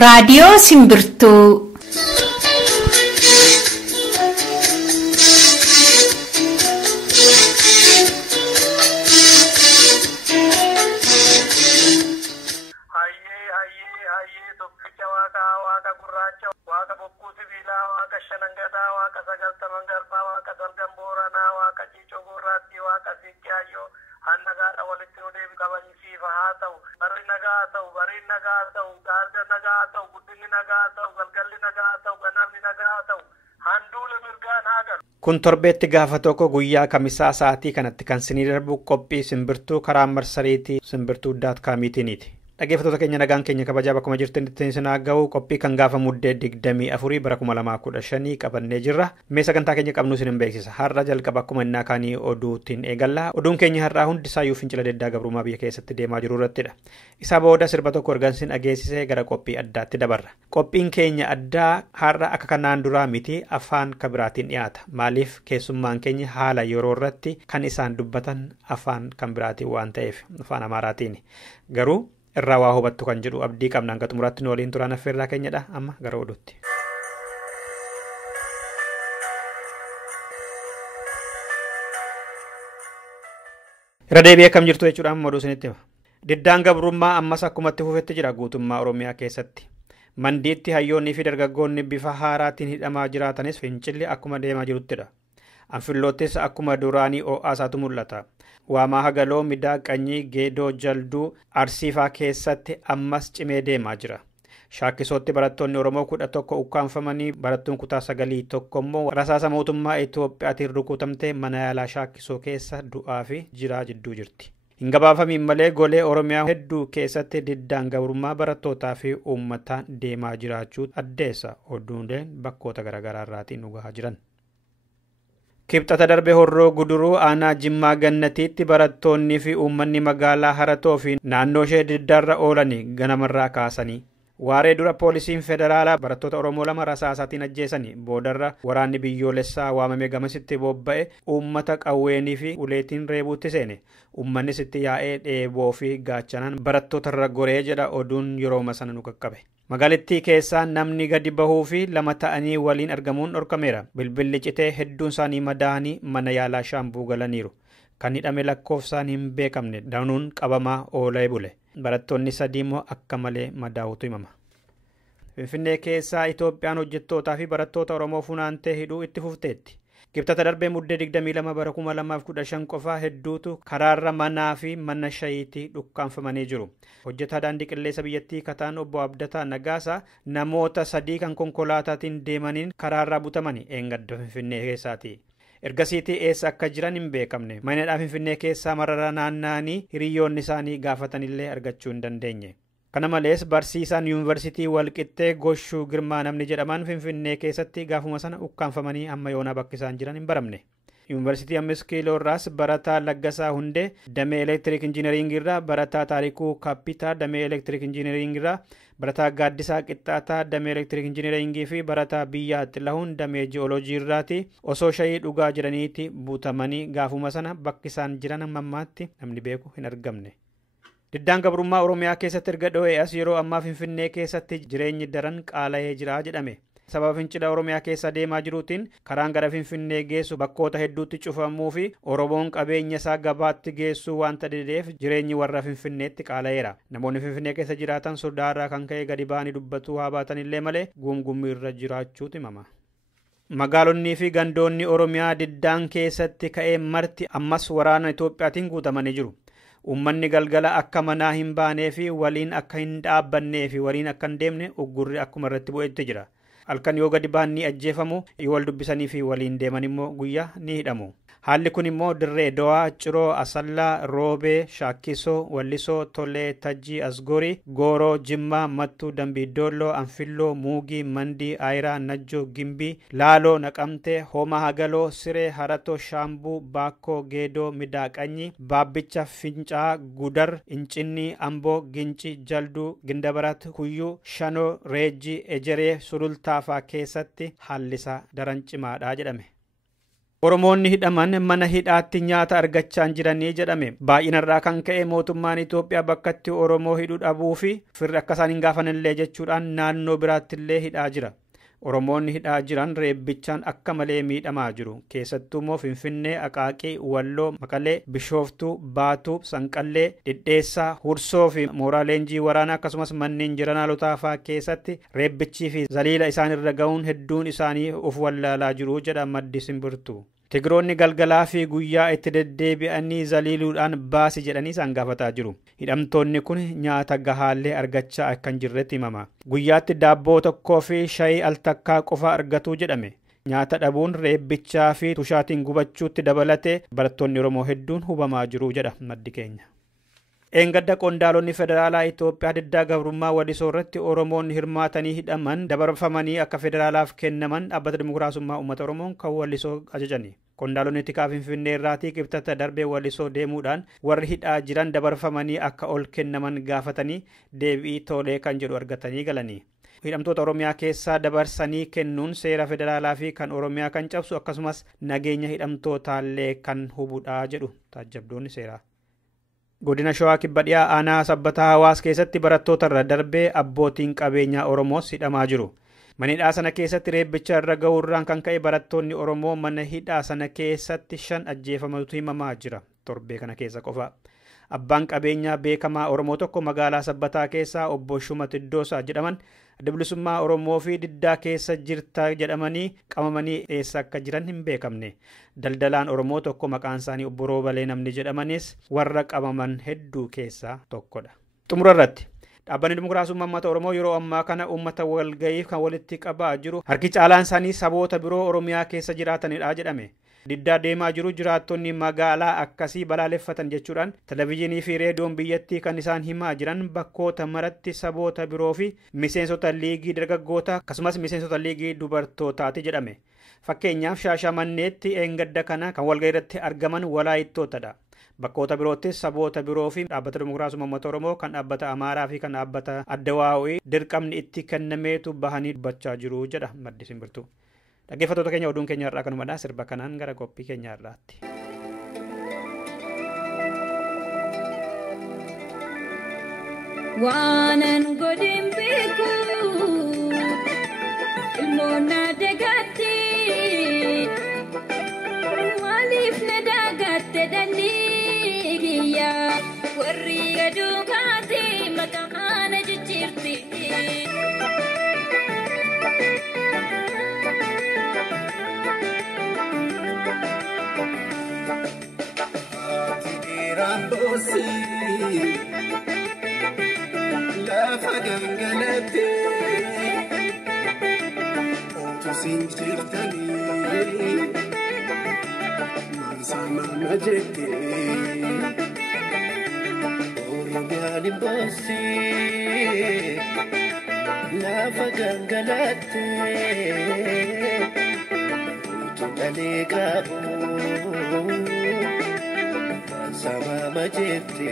Raadiyoo Simbirtuu. Kun torbeetti gaafa tokko guyyaa kamisaa sa'aatii kanatti kan sinii darbu qophii simbirtuu karaa marsariitii simbirtuu.com-tiiniiti. Dhaggeeffattoota keenya nagaan keenya kabajaa bakkuma jirtanitti isin haa ga'u qophii kan gaafa muddee 24 bara 2015 qabannee jirra. Mee sagantaa keenya qabnu isin beeksisa. Har'a jalqaba akkuma innaa kaanii oduutiin eegalla. Oduun keenya har'aa hundisaayyuu fincila diddaa gabrummaa biyya keessatti deemaa jiru irrattidha. Isaa booda sirba tokko ergansiin dhageessisee gara qophii addaatti dabarra. Qophiin keenya addaa har'a akka kanaan duraa miti afaan kabiraatiin dhiyaata. Maaliif keessummaan keenya haala yeroo irratti kan isaan dubbatan afaan kan biraatiin waan ta'eef afaan Amaaraatiin. Garuu irraa waa hubattu kan jedhu abdii qabna hanga xumuraatti nu waliin turaan affeerraa keenyadha. Amma gara oduutti. Irra deebi'ee akkam jirtu jechuudhaan moduu isinitti hima. Diddaan gabrummaa ammas akkumatti fufetti jira guutummaa Oromiyaa keessatti. Mandiitti hayyoonnii fi dargaggoonni bifa haaraatiin hidhamaa jiraatanis fincilli akkuma deemaa jiruttidha. Anfilloottis akkuma duraanii oo'aasaatu mul'ata. Waamaa Hagaloo, Midaaqanyii, Geedoo, Jalduu, Arsiifaa keessatti ammas cimee deemaa jira. Shaakkisootti barattoonni Oromoo 11 ukkaanfamanii barattuun kutaa 9 immoo rasaasa mootummaa Itoophiyaatiin rukutamtee mana yaalaa Shaakkisoo keessa du'aa fi jiraa jidduu jirti. Hin gabaafamiin malee golee Oromiyaa hedduu keessatti diddaan gabrummaa barattootaa fi uummataan deemaa jiraachuu addeessa oduuleen bakkoota garaagaraa irraatiin nu gahaa jiran. Kibxata darbe Horroo Guduruu aanaa Jimmaa Gannatiitti barattoonnii fi uummanni magaalaa Haratoo fi naannoo ishee diddaarra oolanii ganamarraa kaasanii. Waaree dura poolisiin federaalaa barattoota Oromoo 2 rasaasaatiin ajjeesanii boodarra waraanni biyyoolessaa waamamee gamasitti bobba'e uummata qawweenii fi uleetiin reebuutti seene. Uummanni sitti yaa'ee dheeboo fi gaachanaan barattootarra goree jedha oduun yerooma sana nu qaqqabe. Magaalittii keessaa namni gadi bahuu fi 2 ta'anii waliin argamuun dhorkameera. Bilbilli citee hedduun isaanii madaa'anii mana yaalaa Shaambuu galaniiru. Kan hidhame lakkoofsaan hin beekamne danuun qabamaa oolee bule. Barattoonni 3 immoo akka malee madaa'uutu himama. Finfinnee keessaa Itoophiyaan hojjettootaa fi barattoota Oromoo funaantee hidhuu itti fufteetti. Kibxata darbee muddee 22 bara 2015 qofaa hedduutu karaarra manaa fi mana shayiitii dhukkaanfamanii jiru. Hojjetaa daandii qilleensa biyyattii kataan obbo Abdataa Nagaasaa namoota 3 kan konkolaataatiin deemaniin karaarraa butamanii eengadda Finfinnee keessaati. Ergasiitii eessa akka jiran hin beekamne. Manadhaa Finfinnee keessaa marara naanna'anii hiriyoonni isaanii gaafatanillee argachuu hin dandeenye. Kana malees barsiisaan yuunivarsiitii Walqixxee Goshuu Girmaa namni jedhaman Finfinnee keessatti gaafuma sana ukkaanfamanii amma yoonaa bakki isaan jiran hin baramne. Yuunivarsiitii 5 kiiloo irraas barataa Laggasaa Hundee damee elektiriik injiineriingii irraa, barataa Taarikuu Kaappitaa damee elektiriik injiineriingii irraa, barataa Gaaddisaa Qixxaataa damee elektiriik injiineriingii fi barataa Biyyaa Xilahuun damee ji'ooloojii irraati osoo shayii dhugaa jiraniiti butamanii gaafuma sana bakki isaan jiran ammaatti namni beeku hin argamne. Diddaan gabrummaa Oromiyaa keessatti erga dho'ee as yeroo ammaa Finfinnee keessatti jireenyi daran qaala'ee jira jedhame. Sababa fincila Oromiyaa keessa deemaa jiruutiin karaan gara Finfinnee geessu bakkoota hedduutti cufamuu fi Oromoon qabeenya isaa gabaatti geessuu waanta dideef jireenyi warra Finfinneetti qaala'eera. Namoonni Finfinnee keessa jiraatan sodaarraa kan ka'e gadi ba'anii dubbatuu haa baatanillee malee guumgummii irra jiraachuutu himama. Magaalonni fi gandoonni Oromiyaa diddaan keessatti ka'ee marti ammas waraana Itoophiyaatiin guutamanii jiru. Uummanni galgala akka manaa hin baanee fi waliin akka hin dhaabbannee fi waliin akka hin deemne uggurri akkuma irratti bu'etti jira. Halkan yoo gadi ba'an ni ajjeefamu, yoo wal dubbisanii fi waliin deeman immoo guyyaa ni hidhamu. Haalli kun immoo Dirree Dawaa, Ciroo, Asallaa, Roobee, Shaakkisoo, Wallisoo, Tolee, Tajjii, Asgorii, Gooroo, Jimmaa, Mattuu, Dambiidolloo, Anfilloo, Muugii, Mandii, Aayiraa, Najjoo, Gimbii, Laaloo, Naqamtee, Hoomaa Hagaloo, Siree, Haratoo, Shaambuu, Baakkoo, Geedoo, Midaaqanyii, Baabbicha, Fincaa, Gudar, Incinnii, Amboo, Gincii, Jalduu, Gindabarat, Kuyyuu, Shanoo, Reejjii, Ejeree, Sulultaafaa keessatti haallisaa daran cimaadhaa jedhame. Oromoonni hidhaman mana hidhaatti nyaata argachaa hin jiranii jedhame. Baay'inarraa kan ka'e mootummaan Itoophiyaa bakkatti Oromoo hidhuu dhabuu fi firri akka isaan hin gaafanillee jechuudhaan naannoo biraattillee hidhaa jira. Oromoonni hidhaa jiran reebbichaan akka malee miidhamaa jiru. Keessattuu immoo Finfinnee, Aqaaqii, Walloo, Maqalee, Bishooftuu, Baatuu, Sanqallee, Dhidheessaa, Hursoo fi mooraa leenjii waraanaa akkasumas manneen jiranaalotaa fa'aa keessatti reebbichii fi zaliila isaan irra ga'uun hedduun isaanii of wallaalaa jiru jedha maddi Simbirtuu. Tigiroonni galgalaa fi guyyaa itti deddeebi'anii zaliiluudhaan baasi jedhanii isaan gaafataa jiru. Hidhamtoonni kun nyaata gahaallee argachaa akka hin jirretti himama. Guyyaatti daabboo tokkoo fi shaayii al takkaa qofa argatu jedhame. Nyaata dhabuun reebbichaa fi tushaatiin gubachuutti dabalatee barattoonni Oromoo hedduun hubamaa jiru jedha maddi keenya. Eengadda qondaalonni federaalaa Itoophiyaa diddaa gabrummaa Walisoo irratti Oromoonni hirmaatanii hidhaman dabarfamanii akka federaalaaf kennaman dhaabbata dimokiraasummaa uummata Oromoon kan Walisoo ajajani. Qondaalonni tikaa Finfinnee irraatii qibxata darbee Walisoo deemuudhaan warri hidhaa jiran dabarfamanii akka ol kennaman gaafatanii deebii tolee kan jedhu argatanii galanii. Hidhamtoota Oromiyaa keessaa dabarsanii kennuun seera federaalaa fi kan Oromiyaa kan cabsu akkasumas nageenya hidhamtootaallee kan hubudha jedhu taajjabdoonni seeraa. Godina Shawaa Kibba Dhiyaa aanaa Sabbataa Hawaas keessatti barattoota irra darbee abbootiin qabeenyaa Oromoos hidhamaa jiru. Mana hidhaa sana keessatti reebbicha irra ga'uurraan kan ka'e barattoonni Oromoo mana hidhaa sana keessatti 5 ajjeefamatu himamaa jira. Torbee kana keessa qofa. Abbaan qabeenyaa beekamaa Oromoo tokko magaalaa Sabbataa keessaa obbo Shumat Iddoosaa jedhaman bilisummaa Oromoo fi diddaa keessa jirta jedhamanii qabamanii eessa akka jiran hin beekamne. Daldalaan Oromoo tokko maqaan isaanii obbo Roobalee namni jedhamanis warra qabaman hedduu keessaa tokkodha. Xumura irratti dhaabbanni dimokiraasummaa uummata Oromoo yeroo ammaa kana uummata walga'ii kan walitti qabaa jiru harki caalaan isaanii saboota biroo Oromiyaa keessa jiraatanidha jedhame. Diddaa deemaa jiru jiraattonni magaalaa akkasii balaaleffatan jechuudhaan televezyiinii fi reediyoon biyyattii kan isaan himaa jiran bakkoota maratti saboota biroo fi miseensota liigii dargaggoota akkasumas miseensota liigii dubartootaati jedhame. Fakkeenyaaf Shaashamanneetti eengadda kana kan walga'ii irratti argaman Walaayittootadha. Bakkoota biroottis saboota biroo fi dhaabbata dimokiraasummaa uummata Oromoo kan dhaabbata Amaaraa fi kan dhaabbata Addawaawii dirqamni itti kennameetu bahanii dubbachaa jiru jedha maddi Simbirtuu. Dhaggeeffattoota keenya oduun keenya irraa kanumadha. Sirba kanaan gara qophii keenya irraatti. Waanan godhin beeku ilmoona dagaatti waliif na dagatte dhalli kiyya warri aduukaati maqaan jijjiirti. Lafa gangalate otu sinjirtani mansama majete oromiyani bosi lafa gangalate otu dalegabu mansama majete.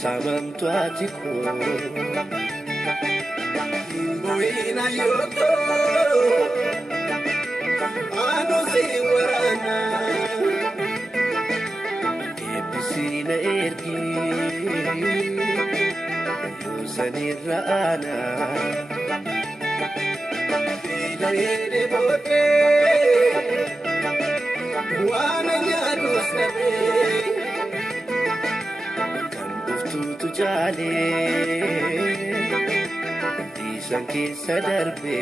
Sabantu atiku Imboina yoto Ano si warana Episina ergi Yusani raana Bila ede bote Wana nyadus nabe tu jale disan keessa darbe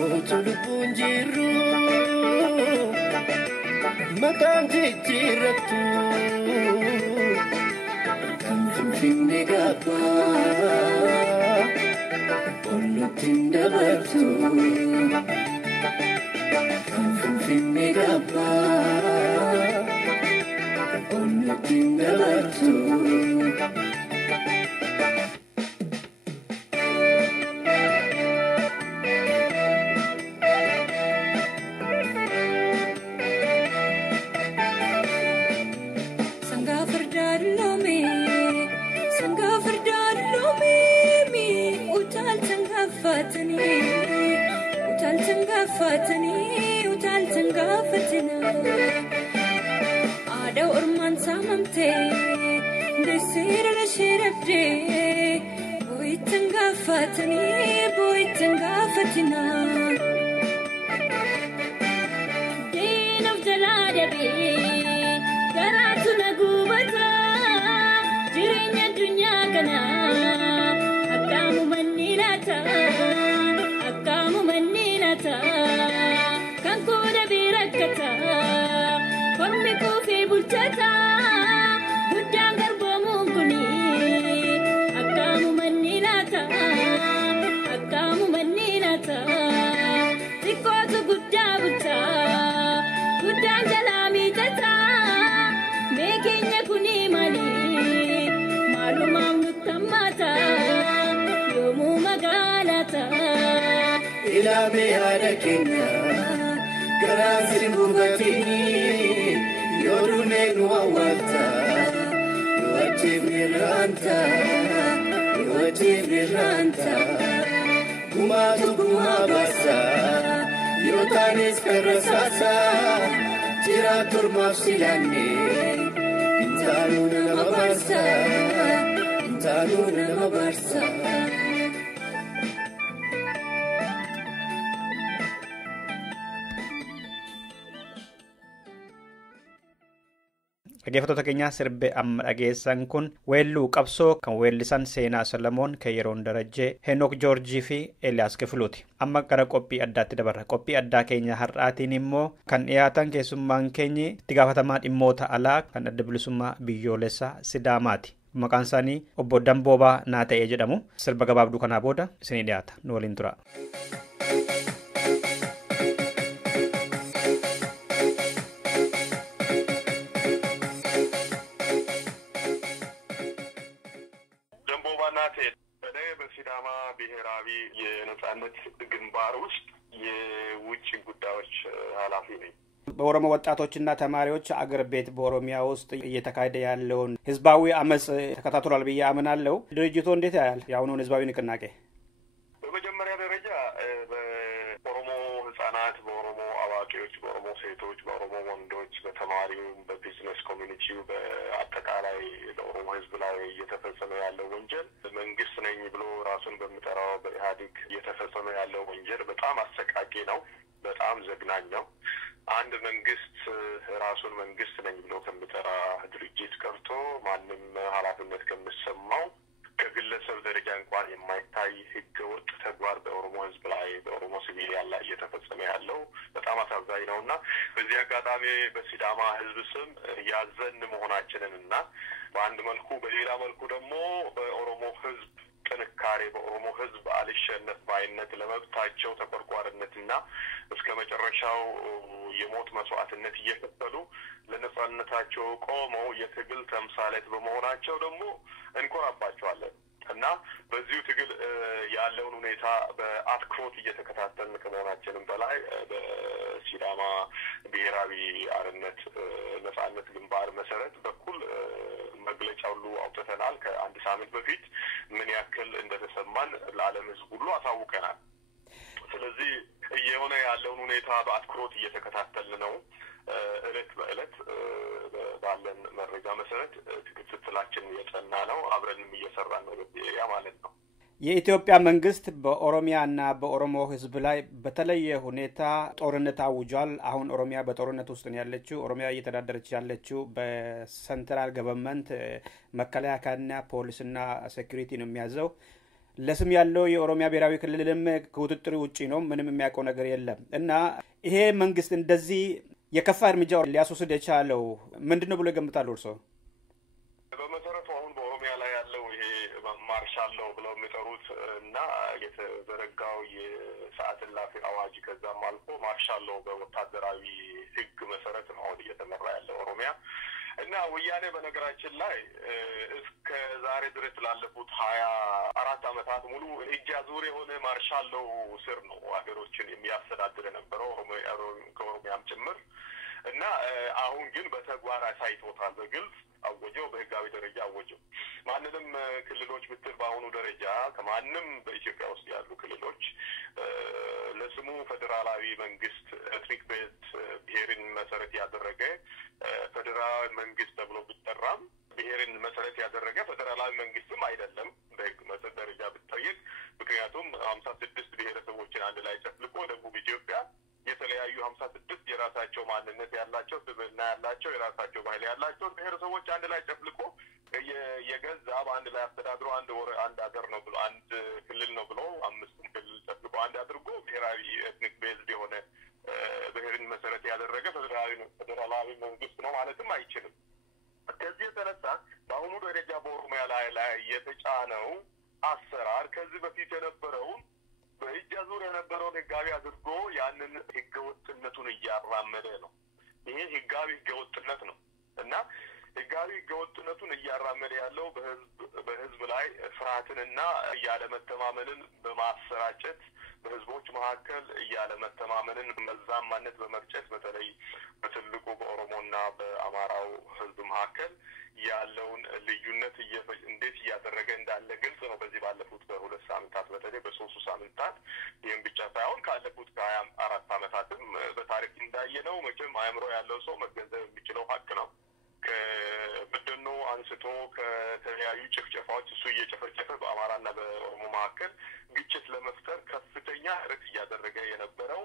otu lubbuun jiru maqaan jijjiirrattu kan finne gabba onnutin dabartu kan finne gabba onnutin dabartu utal tangafatina ada orman samamte desira la shirabde boy tangafatina din of jaladabi garatu nagubata jirenya dunya kana akamu manilata kan koda birakata kormi ko fi bulchata guddang garbo munguni akamu manilata tikotu guddabuta guddang jalami tata mekenya kuni mali malumam nutamata yomu magalata ila me harakenya garasin bugatini yorune nuawata yotimiranta kumatu kumabasa yotanis karasasa tira turmafsilani intanuna mabarsa Dhaggeeffattoota keenya sirbe amma dhageessan kun weelluu qabsoo kan weellisan Seenaa Salamoon, Kayyeroon Darajjee, Henook Joorjii fi Eliyaas Kifiluuti. Amma gara qophii addaatti dabarra. Qophii addaa keenya har'aatiin immoo kan dhiyaatan keessummaan keenyi itti gaafatamaa dhimmoota alaa kan adda bilisummaa biyyoolessaa Sidaamaati. Maqaan isaanii obbo Damboobaa Naata'ee jedhamu. Sirba gabaabduu kanaa booda isinii dhiyaata. Nu waliin tura. በሲዳማ ብሔራዊ የነጻነት ግንባር ውስጥ የውጭ ጉዳዮች ኃላፊ ነኝ። በኦሮሞ ወጣቶችና ተማሪዎች አገር ቤት በኦሮሚያ ውስጥ እየተካሄደ ያለውን ህዝባዊ አመጽ ተከታትሏል ብዬ አምናለሁ። ድርጅቱ እንዴት ያያል ያሁኑን ህዝባዊ ንቅናቄ? በመጀመሪያ ደረጃ በኦሮሞ ህጻናት፣ በኦሮሞ አዋቂዎች፣ በኦሮሞ ሴቶች፣ በኦሮሞ ወንዶች፣ በተማሪው፣ በቢዝነስ ኮሚኒቲው በአጠቃላይ በኦሮሞ ህዝብ ላይ እየተፈጸመ ያለው ወንጀል መንግስት ነኝ ብሎ ራሱን በሚጠራው በኢህአዴግ እየተፈጸመ ያለው ወንጀል በጣም አሰቃቂ ነው። በጣም ዘግናኝ ነው። አንድ መንግስት ራሱን መንግስት ነኝ ብሎ ከሚጠራ ድርጅት ቀርቶ ማንም ኃላፊነት ከሚሰማው ከግለሰብ ደረጃ እንኳን የማይታይ ህገወጥ ተግባር በኦሮሞ ህዝብ ላይ በኦሮሞ ሲቪሊያን ላይ እየተፈጸመ ያለው በጣም አሳዛኝ ነውና በዚህ አጋጣሚ በሲዳማ ህዝብ ስም ያዘን መሆናችንና በአንድ መልኩ በሌላ መልኩ ደግሞ በኦሮሞ ህዝብ ጥንካሬ በኦሮሞ ህዝብ አልሸነፍ ባይነት ለመብታቸው ተቆርቋሪነትና እስከ መጨረሻው የሞት መስዋዕትነት እየከፈሉ ለነጻነታቸው ቆመው የትግል ተምሳሌት በመሆናቸው ደግሞ እንኮራባቸዋለን እና በዚሁ ትግል ያለውን ሁኔታ በአትኩሮት እየተከታተልን ከመሆናችንም በላይ በሲዳማ ብሔራዊ አርነት ነጻነት ግንባር መሰረት በኩል መግለጫ ሁሉ አውጥተናል። ከአንድ ሳምንት በፊት ምን ያክል እንደተሰማን ለዓለም ህዝብ ሁሉ አሳውቀናል። ስለዚህ እየሆነ ያለውን ሁኔታ በአትኩሮት እየተከታተልን ነው። እለት በእለት ባለን መረጃ መሰረት ክትትላችን እየጸና ነው። አብረንም እየሰራን ነው ያ ማለት ነው። የኢትዮጵያ መንግስት በኦሮሚያና በኦሮሞ ህዝብ ላይ በተለየ ሁኔታ ጦርነት አውጇል። አሁን ኦሮሚያ በጦርነት ውስጥ ነው ያለችው። ኦሮሚያ እየተዳደረች ያለችው በሰንትራል ገቨርንመንት መከላከያና ፖሊስና ሴኩሪቲ ነው የሚያዘው። ለስም ያለው የኦሮሚያ ብሔራዊ ክልልም ከቁጥጥር ውጪ ነው። ምንም የሚያውቀው ነገር የለም እና ይሄ መንግስት እንደዚህ የከፋ እርምጃ ሊያስወስድ የቻለው ምንድነው ብሎ ይገምታሉ እርሶ? በተረፈው አሁን በኦሮሚያ ላይ ያለው ይሄ ማርሻል ሎው ብለው የሚጠሩት እና የተዘረጋው የሰዓት እላፊ አዋጅ ከዛም አልፎ ማርሻል ሎው በወታደራዊ ሕግ መሰረት ነው አሁን እየተመራ ያለው ኦሮሚያ እና ወያኔ በነገራችን ላይ እስከ ዛሬ ድረስ ላለፉት 24 አመታት ሙሉ እጅ አዙር የሆነ ማርሻል ሎው ስር ነው ሀገሮችን የሚያስተዳድር የነበረው ከኦሮሚያም ጭምር እና አሁን ግን በተግባር አሳይቶታል በግልጽ አወጀው በህጋዊ ደረጃ አወጀው ማንንም ክልሎች ብትል በአሁኑ ደረጃ ከማንም በኢትዮጵያ ውስጥ ያሉ ክልሎች ለስሙ ፌደራላዊ መንግስት ኤትኒክ ቤዝ ብሔርን መሰረት ያደረገ ፌደራል መንግስት ተብሎ ቢጠራም ብሔርን መሰረት ያደረገ ፌደራላዊ መንግስትም አይደለም በህግ መሰረት ደረጃ ብትጠይቅ ምክንያቱም 56 ብሔረሰቦችን አንድ ላይ ጨፍልቆ ደቡብ ኢትዮጵያ የተለያዩ 56 የራሳቸው ማንነት ያላቸው ስብዕና ያላቸው የራሳቸው ባህል ያላቸው ብሔረሰቦች አንድ ላይ ጨፍልቆ የገዛ በአንድ ላይ አስተዳድሮ አንድ ሀገር ነው ብሎ አንድ ክልል ነው ብሎ አምስቱን ክልል ጨፍልቆ አንድ አድርጎ ብሔራዊ ኤትኒክ ቤዝድ የሆነ ብሔርን መሰረት ያደረገ ፌደራላዊ መንግስት ነው ማለትም አይችልም። ከዚህ የተነሳ በአሁኑ ደረጃ በኦሮሚያ ላይ የተጫነው አሰራር ከዚህ በፊት የነበረውን በእጅ አዙር የነበረውን ህጋዊ አድርጎ ያንን ህገወጥነቱን እያራመደ ነው። ይሄ ህጋዊ ህገወጥነት ነው እና ህጋዊ ህገወጥነቱን እያራመደ ያለው በህዝብ ላይ ፍርሃትንና ያለመተማመንን በማሰራጨት በህዝቦች መካከል ያለመተማመንን መዛማነት በመርጨት በተለይ በትልቁ በኦሮሞና በአማራው ህዝብ መካከል ያለውን ልዩነት እንዴት እያደረገ እንዳለ ግልጽ ነው። በዚህ ባለፉት በሁለት ሳምንታት በተለይ በሶስቱ ሳምንታት ይህም ብቻ ሳይሆን ካለፉት ከ24 አመታትም በታሪክ እንዳየነው መቼም አእምሮ ያለው ሰው መገንዘብ የሚችለው ሀቅ ነው። ከበደኖ አንስቶ ከተለያዩ ጭፍጨፋዎች እሱ እየጨፈጨፈ በአማራና በኦሮሞ መካከል ግጭት ለመፍጠር ከፍተኛ ጥረት እያደረገ የነበረው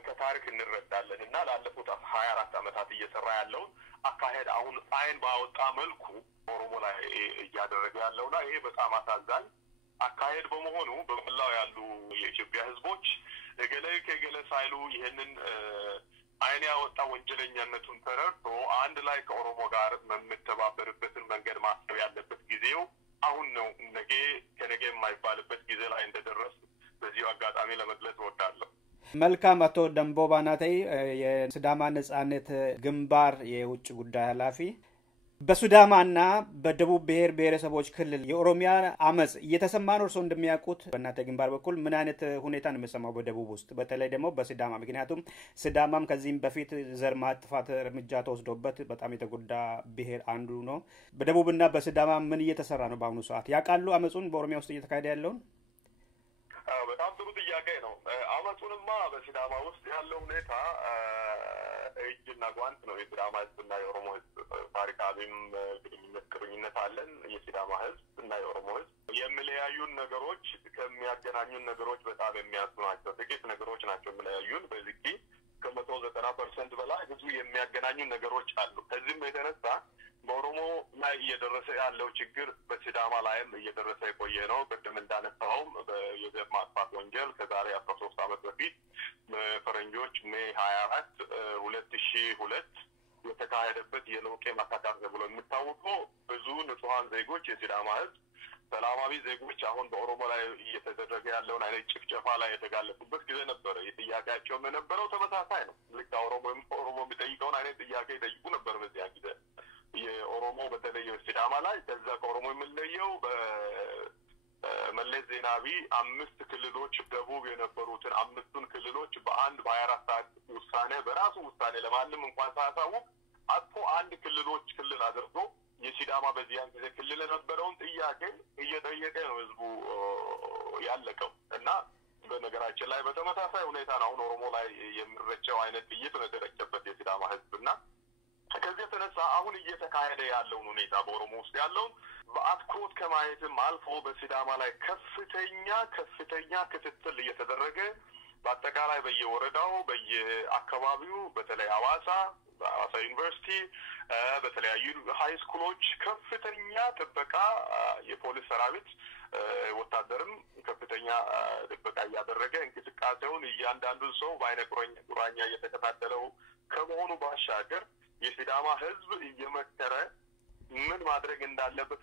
ከታሪክ እንረዳለን እና ላለፉት 24 አመታት እየሰራ ያለውን አካሄድ አሁን አይን ባወጣ መልኩ ኦሮሞ ላይ እያደረገ ያለውና ይሄ በጣም አሳዛኝ አካሄድ በመሆኑ በመላው ያሉ የኢትዮጵያ ህዝቦች ከገለ ሳይሉ ይሄንን አይን ያወጣ ወንጀለኛነቱን ተረድቶ አንድ ላይ ከኦሮሞ ጋር መተባበርበትን መንገድ ማሰብ ያለበት ጊዜው አሁን ነው። ከነገ የማይባልበት ጊዜ ላይ እንደደረስ በዚሁ አጋጣሚ ለመግለጽ እወዳለሁ። መልካም አቶ ደንቦባ ናተይ የሲዳማ ነጻነት ግንባር የውጭ ጉዳይ ኃላፊ በሱዳማና በደቡብ ብሔረሰቦች ክልል የኦሮሚያ አመጽ እየተሰማ ነው። እርሶ እንደሚያውቁት በእናንተ ግንባር በኩል ምን አይነት ሁኔታ ነው የሚሰማው በደቡብ ውስጥ በተለይ ደግሞ በሲዳማ? ምክንያቱም ሲዳማም ከዚህም በፊት ዘር ማጥፋት እርምጃ ተወስዶበት በጣም የተጎዳ ብሔር አንዱ ነው። በደቡብና በሲዳማ ምን እየተሰራ ነው በአሁኑ ሰዓት? ያውቃሉ አመጹን በኦሮሚያ ውስጥ እየተካሄደ ያለውን? በጣም ጥሩ ጥያቄ ነው። አመጹንማ በሲዳማ ውስጥ ያለው ሁኔታ እጅና ጓንት ነው። የሲዳማ ህዝብና የኦሮሞ ህዝብ ታሪካዊም ግንኙነት አለን። የሲዳማ ህዝብ እና የኦሮሞ ህዝብ የሚለያዩን ነገሮች ከሚያገናኙን ነገሮች በጣም የሚያንሱ ናቸው። ጥቂት ነገሮች ናቸው የሚለያዩን። በዚህ ከ190% በላይ ብዙ የሚያገናኙን ነገሮች አሉ። ከዚህም የተነሳ በኦሮሞ ላይ እየደረሰ ያለው ችግር በሲዳማ ላይም እየደረሰ የቆየ ነው። ቅድም እንዳነሳውም የዘር ማጥፋት ወንጀል ከዛሬ 13 አመት በፊት በፈረንጆች ሜይ 24 2002 የተካሄደበት የሎቄ ማሳካት ተብሎ የሚታወቀው ብዙ ንጹሃን ዜጎች የሲዳማ ህዝብ ሰላማዊ ዜጎች አሁን በኦሮሞ ላይ እየተደረገ ያለውን አይነት ጭፍጨፋ ላይ የተጋለጡበት ጊዜ ነበረ። የጥያቄያቸውም የነበረው ተመሳሳይ ነው። ልክ ኦሮሞ የሚጠይቀውን አይነት ጥያቄ ይጠይቁ ነበር በዚያ ጊዜ። የኦሮሞ በተለይ ሲዳማ ላይ ከዛ ከኦሮሞ የሚለየው በመለስ ዜናዊ 5 ክልሎች ደቡብ የነበሩትን 5ቱን ክልሎች በአንድ በ24 ሰዓት ውሳኔ በራሱ ውሳኔ ለማንም እንኳን ሳያሳውቅ አጥፎ አንድ ክልል አድርጎ የሲዳማ በዚያን ጊዜ ክልል የነበረውን ጥያቄ እየጠየቀ ነው ህዝቡ ያለቀው እና በነገራችን ላይ በተመሳሳይ ሁኔታ ነው አሁን ኦሮሞ ላይ የሚረጨው አይነት ጥይት ነው የተረጨበት የሲዳማ ህዝብና ከዚህ የተነሳ አሁን እየተካሄደ ያለውን ሁኔታ በኦሮሞ ውስጥ ያለውን በአትኩሮት ከማየትም አልፎ በሲዳማ ላይ ከፍተኛ ክትትል እየተደረገ በአጠቃላይ በየወረዳው በየአካባቢው በተለይ ሐዋሳ ዩኒቨርሲቲ በተለያዩ ሃይ ስኩሎች ከፍተኛ ጥበቃ የፖሊስ ሰራዊት ወታደርም ከፍተኛ ጥበቃ እያደረገ እንቅስቃሴውን እያንዳንዱ ሰው በአይነ ቁራኛ እየተከታተለው ከመሆኑ ባሻገር የሲዳማ ህዝብ እየመከረ ምን ማድረግ እንዳለበት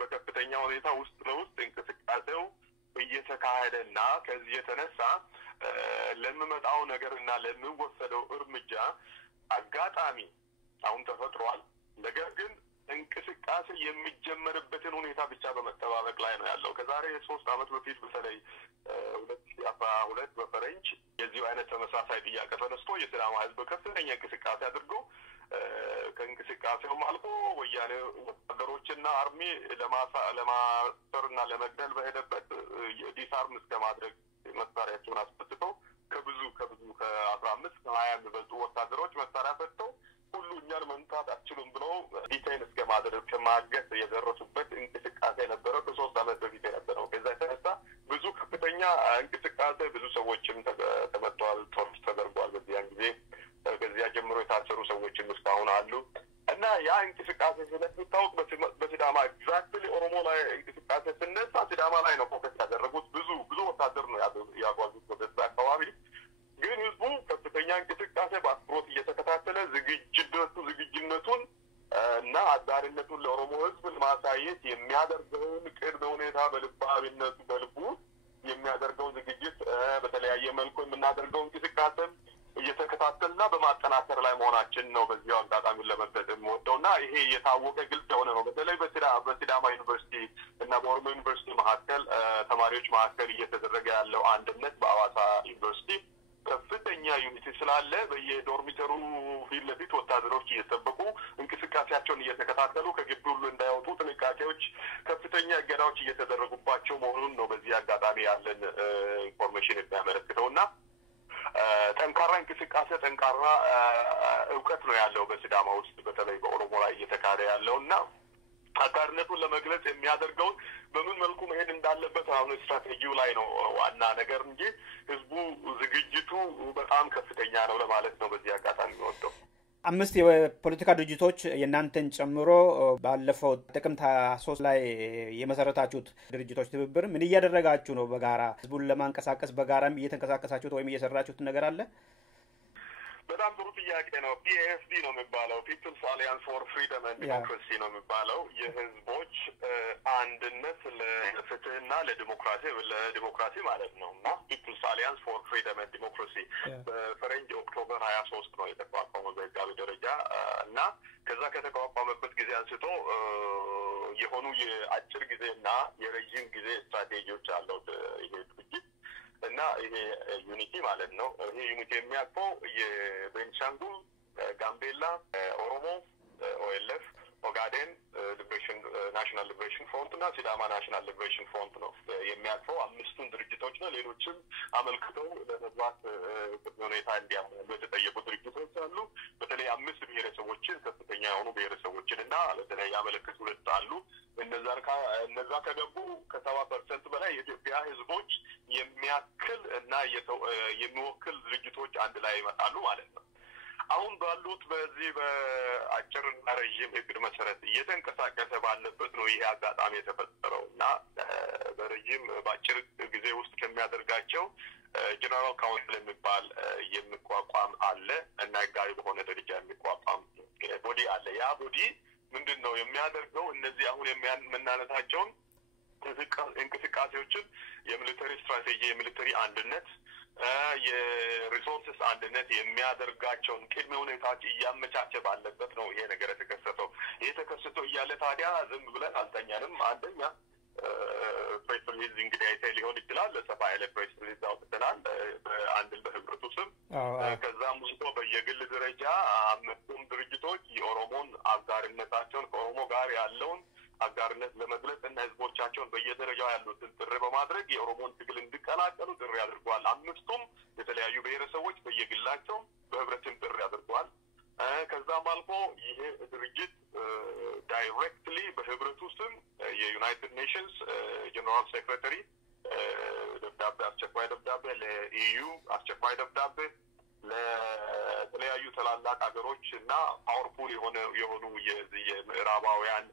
በከፍተኛ ሁኔታ ውስጥ ለውስጥ እንቅስቃሴው እየተካሄደና ከዚህ የተነሳ ለምመጣው ነገርና ለምወሰደው እርምጃ አጋጣሚ አሁን ተፈጥሯል። ነገር ግን እንቅስቃሴ የሚጀመርበትን ሁኔታ ብቻ በመጠባበቅ ላይ ነው ያለው። ከዛሬ 3 ዓመት በፊት በተለይ 2012 በፈረንጅ የዚህ አይነት ተመሳሳይ ጥያቄ ተነስቶ የሲዳማ ህዝብ ከፍተኛ እንቅስቃሴ አድርጎ ከእንቅስቃሴውም አልፎ ወያኔ ወታደሮችና አርሚ ለማሰርና ለመግደል በሄደበት ዲስአርም እስከ ማድረግ መሳሪያቸውን አስፈትተው ከብዙ ከ15 ከ20 የሚበልጡ ወታደሮች መሳሪያ ፈትተው ሁሉ እኛን መምታት አትችሉም ብለው ዲቴይን እስከ ማድረግ ከማገት የደረሱበት እንቅስቃሴ የነበረው ከ3 ዓመት በፊት የነበረው። ከዛ የተነሳ ብዙ ከፍተኛ እንቅስቃሴ ብዙ ሰዎችም ተመተዋል፣ ቶርች ተደርጓል። በዚያን ጊዜ ከዚያ ጀምሮ የታሰሩ ሰዎችም እስካሁን አሉ እና ያ እንቅስቃሴ ስለሚታወቅ በሲዳማ ኤግዛክትሊ ኦሮሞ ላይ እንቅስቃሴ ስነሳ ሲዳማ ላይ ነው ፎከስ ያደረጉት። ብዙ ወታደር ነው ያጓዙት ወደዛ አካባቢ። ግን ህዝቡ ከፍተኛ እንቅስቃሴ በአትኩሮት እየተከታተለ ዝግጁነቱን እና አዳሪነቱን ለኦሮሞ ህዝብ ለማሳየት የሚያደርገውን ቅድመ ሁኔታ በልባዊነቱ በልቡ የሚያደርገውን ዝግጅት በተለያየ መልኩ የምናደርገው እንቅስቃሴ እየተከታተልና በማጠናከር ላይ መሆናችን ነው በዚሁ አጋጣሚ ለመግለጽ የምወደውና ይሄ የታወቀ ግልጽ የሆነ ነው። በተለይ በሲዳማ ዩኒቨርሲቲ እና በኦሮሞ ዩኒቨርሲቲ መካከል ተማሪዎች መካከል እየተደረገ ያለው አንድነት በአዋሳ ዩኒቨርሲቲ ከፍተኛ ዩኒቲ ስላለ በየዶርሚተሩ ፊት ለፊት ወታደሮች እየተጠበቁ እንቅስቃሴያቸውን እየተከታተሉ ከግቢ ሁሉ እንዳይወጡ ጥንቃቄዎች፣ ከፍተኛ እገዳዎች እየተደረጉባቸው መሆኑን ነው በዚህ አጋጣሚ ያለን ኢንፎርሜሽን የሚያመለክተውና ጠንካራ እንቅስቃሴ ጠንካራ እውቀት ነው ያለው በሲዳማ ውስጥ በተለይ በኦሮሞ ላይ እየተካሄደ ያለውና አጋርነቱን ለመግለጽ የሚያደርገውን በምን መልኩ መሄድ እንዳለበት አሁን ስትራቴጂው ላይ ነው ዋና ነገር እንጂ ህዝቡ ዝግጅቱ በጣም ከፍተኛ ነው ለማለት ነው በዚህ አጋጣሚ ወጥቶ 5 የፖለቲካ ድርጅቶች የናንተን ጨምሮ ባለፈው ጥቅምት 23 ላይ የመሰረታችሁት ድርጅቶች ትብብር ምን እያደረጋችሁ ነው? በጋራ ህዝቡን ለማንቀሳቀስ በጋራም እየተንቀሳቀሳችሁት ወይም እየሰራችሁት ነገር አለ? በጣም ጥሩ ጥያቄ ነው። PAFD ነው የሚባለው ፒፕልስ አሊያንስ ፎር ፍሪደም ኤንድ ዲሞክራሲ ነው የሚባለው የህዝቦች አንድነት ለፍትህና ለዲሞክራሲ ማለት ነው እና ፒፕልስ አሊያንስ ፎር ፍሪደም ኤንድ ዲሞክራሲ በፈረንጅ ኦክቶበር 23 ነው የተቋቋመው በህጋዊ ደረጃ እና ከዛ ከተቋቋመበት ጊዜ አንስቶ የሆኑ የአጭር ጊዜና የረጅም ጊዜ ስትራቴጂዎች አለው ይሄ ድርጅት እና ይሄ ዩኒቲ ማለት ነው። ይሄ ዩኒቲ የሚያውቀው የቤንሻንጉል፣ ጋምቤላ፣ ኦሮሞ፣ OLF፣ ኦጋዴን ናሽናል ሊብሬሽን ፍሮንት እና ሲዳማ ናሽናል ሊብሬሽን ፍሮንት ነው የሚያውቀው 5ቱን ድርጅቶች ነው። ሌሎችም አመልክተው ለመግባት ሁኔታ እንዲያሟሉ የተጠየቁ ድርጅቶች አሉ። በተለይ 5 ብሔረሰቦችን ከፍተኛ የሆኑ ብሔረሰቦችን እና በተለይ ያመለክቱ 2 አሉ። እነዛ ከገቡ ከ70% በላይ የኢትዮጵያ ህዝቦች የሚያክል እና የሚወክል ድርጅቶች አንድ ላይ ይመጣሉ ማለት ነው። አሁን ባሉት በዚህ በአጭርና ረዥም እቅድ መሰረት እየተንቀሳቀሰ ባለበት ነው ይሄ አጋጣሚ የተፈጠረው እና በአጭር ጊዜ ውስጥ ከሚያደርጋቸው ጀነራል ካውንስል የሚባል የሚቋቋም አለ እና ህጋዊ በሆነ ደረጃ የሚቋቋም ቦዲ አለ። ያ ቦዲ ምንድን ነው የሚያደርገው? እነዚህ አሁን የምናነሳቸውን እንቅስቃሴዎችን የሚሊተሪ ስትራቴጂ፣ የሚሊተሪ አንድነት፣ የሪሶርስስ አንድነት የሚያደርጋቸውን ቅድመ ሁኔታዎች እያመቻቸ ባለበት ነው ይሄ ነገር የተከሰተው። ይሄ ተከስቶ እያለ ታዲያ ዝም ብለን አልተኛንም። አንደኛ ፕሬስ ሪሊዝ እንግዲህ አይተህ ሊሆን ይችላል። ሰፋ ያለ ፕሬስ ሪሊዝ አውጥተናል በህብረቱ ስም። ከዛም ውስጥ በየግል ደረጃ 5ቱም ድርጅቶች የኦሮሞን አጋርነታቸውን ከኦሮሞ ጋር ያለውን አጋርነት ለመግለጽ እና ህዝቦቻቸውን በየደረጃው ያሉትን ጥሪ በማድረግ የኦሮሞን ትግል እንዲቀላቀሉ ጥሪ አድርገዋል። 5ቱም የተለያዩ ብሔረሰቦች በየግላቸው በህብረትም ጥሪ አድርገዋል። ከዛም አልፎ ይሄ ድርጅት ዳይሬክትሊ በህብረቱ ስም የዩናይትድ ኔሽንስ ጀነራል ሴክሬታሪ ደብዳቤ አስቸኳይ ደብዳቤ ለኢዩ አስቸኳይ ደብዳቤ ለተለያዩ ታላላቅ ሀገሮች እና ፓወርፉል የሆኑ የምዕራባውያን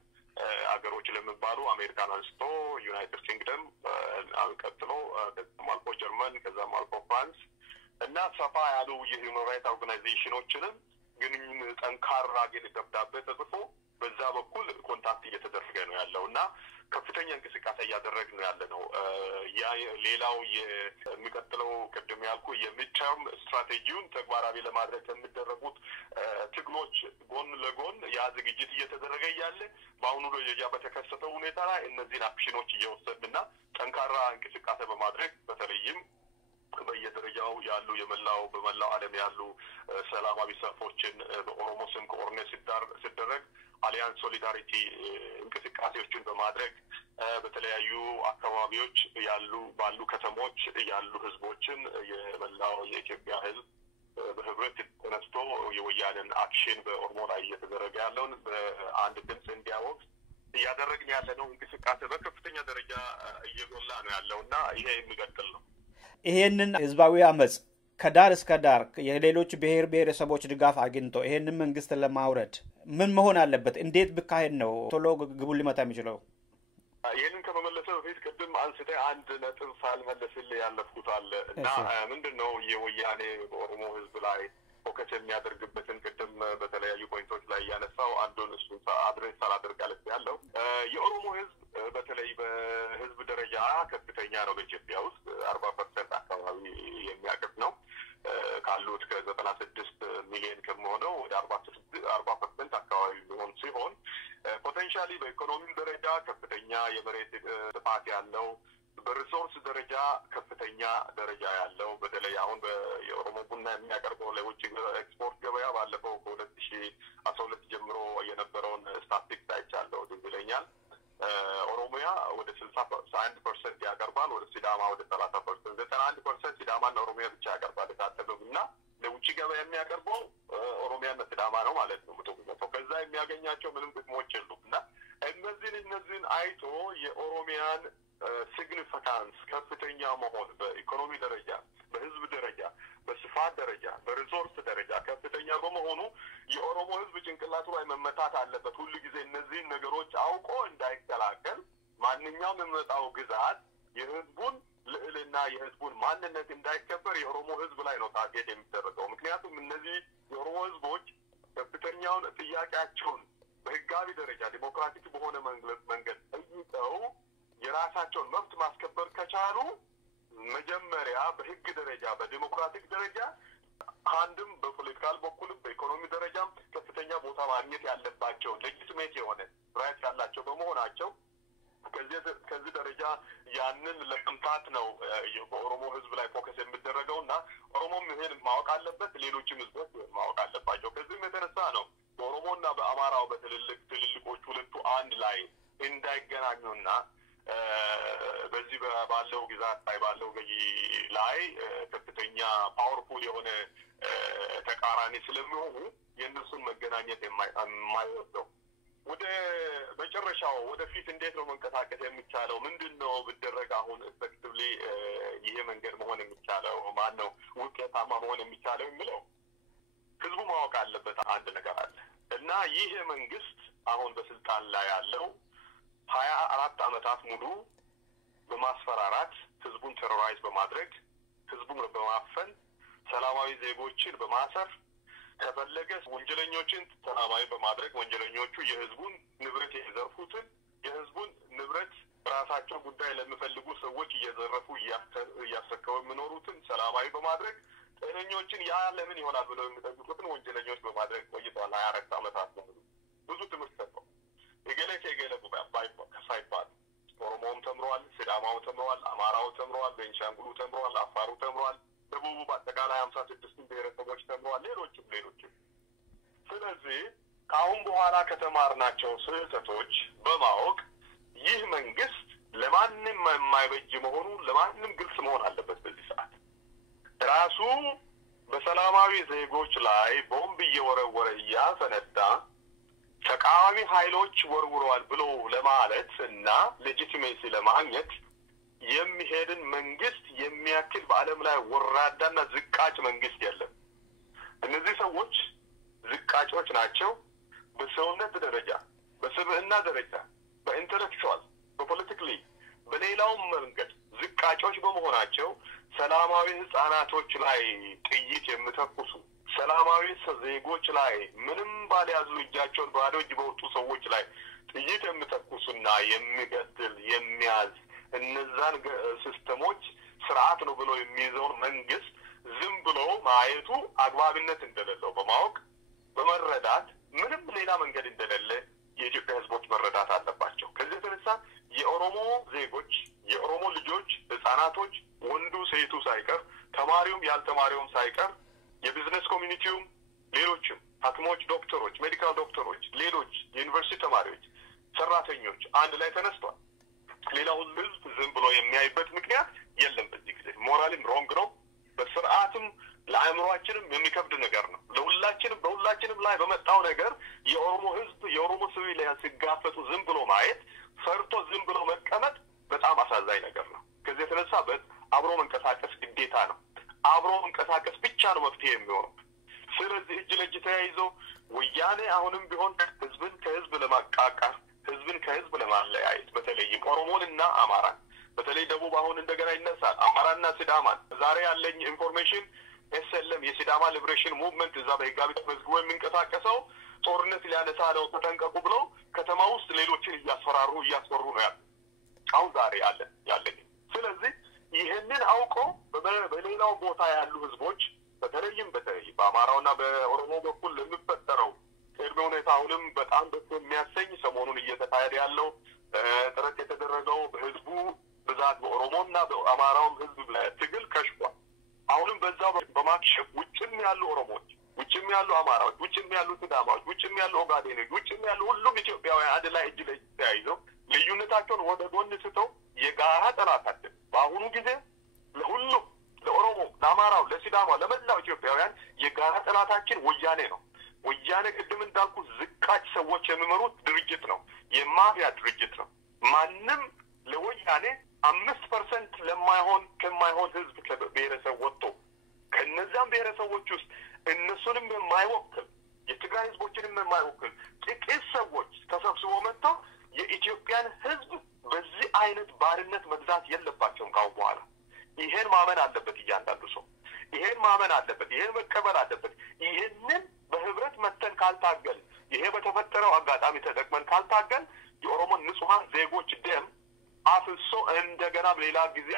ሀገሮች ለሚባሉ አሜሪካን አንስቶ ዩናይትድ ኪንግደም ቀጥሎ ከዛም አልፎ ጀርመን ከዛም አልፎ ፍራንስ እና ሰፋ ያሉ የሂውማን ራይት ኦርጋናይዜሽኖችንም ግን ጠንካራ ግን ደብዳቤ ተጽፎ በዛ በኩል ኮንታክት እየተደረገ ነው ያለውና ከፍተኛ እንቅስቃሴ እያደረግን ያለነው ያ ሌላው የሚቀጥለው ቅድም ያልኩ የሚድተርም ስትራቴጂውን ተግባራዊ ለማድረግ የሚደረጉት ትግሎች ጎን ለጎን ያ ዝግጅት እየተደረገ ያለ በአሁኑ ደረጃ በተከሰተው ሁኔታ ላይ እነዚህን አክሽኖች እየወሰድንና ጠንካራ እንቅስቃሴ በማድረግ በተለይም በየደረጃው ያሉ በመላው ዓለም ያሉ ሰላማዊ ሰልፎችን በኦሮሞ ስም ኮኦርዲኔት ሲደረግ አሊያንስ ሶሊዳሪቲ እንቅስቃሴዎችን በማድረግ በተለያዩ አካባቢዎች ባሉ ከተሞች ያሉ ህዝቦችን የመላው የኢትዮጵያ ህዝብ በህብረት ተነስቶ የወያኔን አክሽን በኦሮሞ ላይ እየተደረገ ያለውን በአንድ ድምጽ እንዲያወቅ እያደረግን ያለነው እንቅስቃሴ በከፍተኛ ደረጃ እየጎላ ነው ያለውና ይሄ የሚቀጥል ነው። ይሄንን ህዝባዊ አመጽ ከዳር እስከ ዳር የሌሎች ብሔረሰቦች ድጋፍ አግኝቶ ይሄንን መንግስት ለማውረድ ምን መሆን አለበት? እንዴት ብካሄድ ነው ቶሎ ግቡን ሊመታ የሚችለው? ይሄንን ከመመለሰ በፊት ቅድም አንስተ አንድ ነጥብ ሳልመለስልህ ያለፍኩት አለ እና ምንድነው የወያኔ በኦሮሞ ህዝብ ላይ ፎከስ የሚያደርግበትን ቅድም በተለያዩ ፖይንቶች ላይ ያነሳው አንዱን እሱ አድሬስ ሳላደርጋለች ያለው የኦሮሞ ህዝብ በተለይ በህዝብ ደረጃ ከፍተኛ ነው። በኢትዮጵያ ውስጥ 40% አካባቢ የሚያቀፍ ነው ካሉት ከ96 ሚሊዮን ከመሆነው ወደ 40% አካባቢ ሊሆን ሲሆን ፖቴንሻሊ በኢኮኖሚ ደረጃ ከፍተኛ የመሬት ስፋት ያለው በሪሶርስ ደረጃ ከፍተኛ ደረጃ ያለው በተለይ አሁን የኦሮሞ ቡና የሚያቀርበው ለውጭ ኤክስፖርት ገበያ ባለፈው ከ2012 ጀምሮ የነበረውን ስታቲስቲክስ አይቻለሁ ይለኛል። ኦሮሚያ ወደ 61% ያቀርባል፣ ወደ ሲዳማ ወደ 30%፣ 91% ሲዳማና ኦሮሚያ ብቻ ያቀርባል። ታጠበውና ለውጭ ገበያ የሚያቀርበው ኦሮሚያና ሲዳማ ነው ማለት ነው። ከዛ የሚያገኛቸው ምንም ጥቅሞች የሉምና እነዚህን አይቶ የኦሮሚያን ሲግኒፊካንስ ከፍተኛ መሆን በኢኮኖሚ ደረጃ በህዝብ ደረጃ በስፋት ደረጃ በሪሶርስ ደረጃ ከፍተኛ በመሆኑ የኦሮሞ ህዝብ ጭንቅላቱ ላይ መመታት አለበት። ሁሉ ጊዜ እነዚህን ነገሮች አውቆ እንዳይከላከል ማንኛውም የሚመጣው ግዛት የህዝቡን ልዕልና የህዝቡን ማንነት እንዳይከበር የኦሮሞ ህዝብ ላይ ነው ታርጌት የሚደረገው። ምክንያቱም እነዚህ የኦሮሞ ህዝቦች ከፍተኛውን ጥያቄያቸውን በህጋዊ ደረጃ ዲሞክራቲክ በሆነ መንገድ ጠይቀው የራሳቸውን መብት ማስከበር ከቻሉ መጀመሪያ በህግ ደረጃ በዲሞክራቲክ ደረጃ አንድም በፖለቲካል በኩልም በኢኮኖሚ ደረጃም ከፍተኛ ቦታ ማግኘት ያለባቸው ሌጂቲሜት የሆነ ራይት ያላቸው በመሆናቸው ከዚህ ደረጃ ያንን ለመምታት ነው በኦሮሞ ህዝብ ላይ ፎከስ የሚደረገውና ኦሮሞም ይሄን ማወቅ አለበት፣ ሌሎችም ህዝቦች ማወቅ አለባቸው። ከዚህም የተነሳ ነው በኦሮሞና በአማራው በትልልቆቹ ሁለቱ አንድ ላይ እንዳይገናኙና በዚህ ባለው ግዛት ላይ ባለው ገዢ ላይ ከፍተኛ ፓወርፉል የሆነ ተቃራኒ ስለሚሆኑ የእነሱን መገናኘት የማይወደው ወደ መጨረሻው ወደፊት እንዴት ነው መንቀሳቀስ የሚቻለው? ምንድነው ቢደረግ አሁን ኤፌክቲቭሊ ይሄ መንገድ መሆን የሚቻለው ማነው ውጤታማ መሆን የሚቻለው የሚለው ህዝቡ ማወቅ አለበት። አንድ ነገር አለ እና ይሄ መንግስት አሁን በስልጣን ላይ ያለው 24 አመታት ሙሉ በማስፈራራት ህዝቡን ቴሮራይዝ በማድረግ ህዝቡን በማፈን ሰላማዊ ዜጎችን በማሰር ከፈለገ ወንጀለኞችን ሰላማዊ በማድረግ ወንጀለኞቹ የህዝቡን ንብረት የዘርፉትን የህዝቡን ንብረት ራሳቸው ጉዳይ ለሚፈልጉ ሰዎች እየዘረፉ እያስረከቡ የሚኖሩትን ሰላማዊ በማድረግ ጤነኞችን ያ ለምን ይሆናል ብለው የሚጠይቁትን ወንጀለኞች በማድረግ ቆይተዋል 24 አመታት ሙሉ። ብዙ ትምህርት ሰጥተው የገለ ሳይባል ኦሮሞውም ተምሯል፣ ሲዳማው ተምሯል፣ አማራው ተምሯል፣ ቤንሻንጉሉ ተምሯል፣ አፋሩ ተምሯል፣ ደቡቡ በአጠቃላይ 56 ብሔረሰቦች ተምሯል፣ ሌሎችም። ስለዚህ ከአሁን በኋላ ከተማርናቸው ስህተቶች በማወቅ ይህ መንግስት ለማንም የማይበጅ መሆኑ ለማንም ግልጽ መሆን አለበት። በዚህ ሰዓት ራሱ በሰላማዊ ዜጎች ላይ ቦምብ እየወረወረ እያፈነዳ ተቃዋሚ ኃይሎች ወርውረዋል ብሎ ለማለት እና ሌጂቲሜሲ ለማግኘት የሚሄድን መንግስት የሚያክል በዓለም ላይ ወራዳና ዝቃጭ መንግስት የለም። እነዚህ ሰዎች ዝቃጮች ናቸው። በሰውነት ደረጃ፣ በስብዕና ደረጃ፣ በኢንተሌክቹዋል፣ በፖለቲካሊ በሌላውም መንገድ ዝቃጮች በመሆናቸው ሰላማዊ ህፃናቶች ላይ ጥይት የሚተኩሱ ሰላማዊ ዜጎች ላይ ምንም ባልያዙ እጃቸውን ባዶ እጅ በወጡ ሰዎች ላይ ጥይት የሚተኩሱና የሚገድል የሚያዝ እነዛን ሲስተሞች ስርዓት ነው ብሎ የሚይዘውን መንግስት ዝም ብሎ ማየቱ አግባብነት እንደሌለው በማወቅ በመረዳት ምንም ሌላ መንገድ እንደሌለ የኢትዮጵያ ህዝቦች መረዳት አለባቸው። ከዚህ የተነሳ የኦሮሞ ዜጎች የኦሮሞ ልጆች ህፃናቶች ወንዱ ሴቱ ሳይቀር ተማሪውም ያልተማሪውም ሳይቀር የቢዝነስ ኮሚኒቲውም ሌሎችም ሐኪሞች ዶክተሮች ሜዲካል ዶክተሮች ሌሎች የዩኒቨርሲቲ ተማሪዎች ሰራተኞች አንድ ላይ ተነስተዋል። ሌላው ህዝብ ዝም ብሎ የሚያይበት ምክንያት የለም። በዚህ ጊዜ ሞራልም ሮንግ ነው። በስርዓትም ለአእምሮአችንም የሚከብድ ነገር ነው። በሁላችንም ላይ በመጣው ነገር የኦሮሞ ህዝብ የኦሮሞ ሲቪሊያን ሲጋፈጡ ዝም ብሎ ማየት ፈርቶ ዝም ብሎ መቀመጥ በጣም አሳዛኝ ነገር ነው። ከዚህ የተነሳ አብሮ መንቀሳቀስ ግዴታ ነው። አብሮ መንቀሳቀስ ብቻ ነው መፍትሄ የሚሆነው። ስለዚህ እጅ ለእጅ ተያይዞ ወያኔ አሁንም ቢሆን ህዝብን ከህዝብ ለማቃቃር ህዝብን ከህዝብ ለማለያየት በተለይም ኦሮሞንና አማራን በተለይ ደቡብ አሁን እንደገና ይነሳል አማራና ሲዳማን ዛሬ ያለኝ ኢንፎርሜሽን ኤስኤልኤም የሲዳማ ሊብሬሽን ሙቭመንት እዛ በህጋዊ ተመዝግቦ የሚንቀሳቀሰው ጦርነት ሊያነሳ ነው ተጠንቀቁ ብለው ከተማ ውስጥ ሌሎችን እያስፈሩ ነው ያለው አሁን ዛሬ ያለኝ። ስለዚህ ይህንን አውቆ በሌላው ቦታ ያሉ ህዝቦች በተለይም በአማራውና በኦሮሞ በኩል ለሚፈጠረው ቅድመ ሁኔታ አሁንም በጣም ደስ የሚያሰኝ ሰሞኑን እየተካሄደ ያለው ጥረት የተደረገው በህዝቡ ብዛት በኦሮሞና በአማራው ህዝብ ላይ ትግል ከሽፏል። አሁንም በዛው በማክሸፍ ውጭም ያሉ ኦሮሞዎች ውጭም ያሉ አማራዎች ውጭም ያሉ ሲዳማዎች ውጭም ያሉ ኦጋዴኖች ውጭም ያሉ ሁሉም ኢትዮጵያውያን አንድ ላይ እጅ ለእጅ ተያይዘው ልዩነታቸውን ወደ ጎን ስተው የጋራ ጠላታችን በአሁኑ ጊዜ ለሁሉም ለኦሮሞ ለአማራው ለሲዳማው ለመላው ኢትዮጵያውያን የጋራ ጠላታችን ወያኔ ነው። ወያኔ ቅድም እንዳልኩ ዝቃጭ ሰዎች የሚመሩት ድርጅት ነው። የማፊያ ድርጅት ነው። ማንም ለወያኔ 5% ከማይሆን ህዝብ ከብሔረሰብ ወጥቶ ከነዛም ብሔረሰቦች ውስጥ እነሱንም የማይወክል የትግራይ ህዝቦችንም የማይወክል ጥቂት ሰዎች ተሰብስበው መጥተው የኢትዮጵያን ህዝብ በዚህ አይነት ባርነት መግዛት የለባቸውም ካሁን በኋላ። ይሄን ማመን አለበት እያንዳንዱ ሰው። ይሄን ማመን አለበት። ይሄን መቀበል አለበት። ይሄንን በህብረት መተን ካልታገል ይሄ በተፈጠረው አጋጣሚ ተጠቅመን ካልታገል የኦሮሞ ንጹሃን ዜጎች ደም አፍሶ እንደገና ሌላ ጊዜ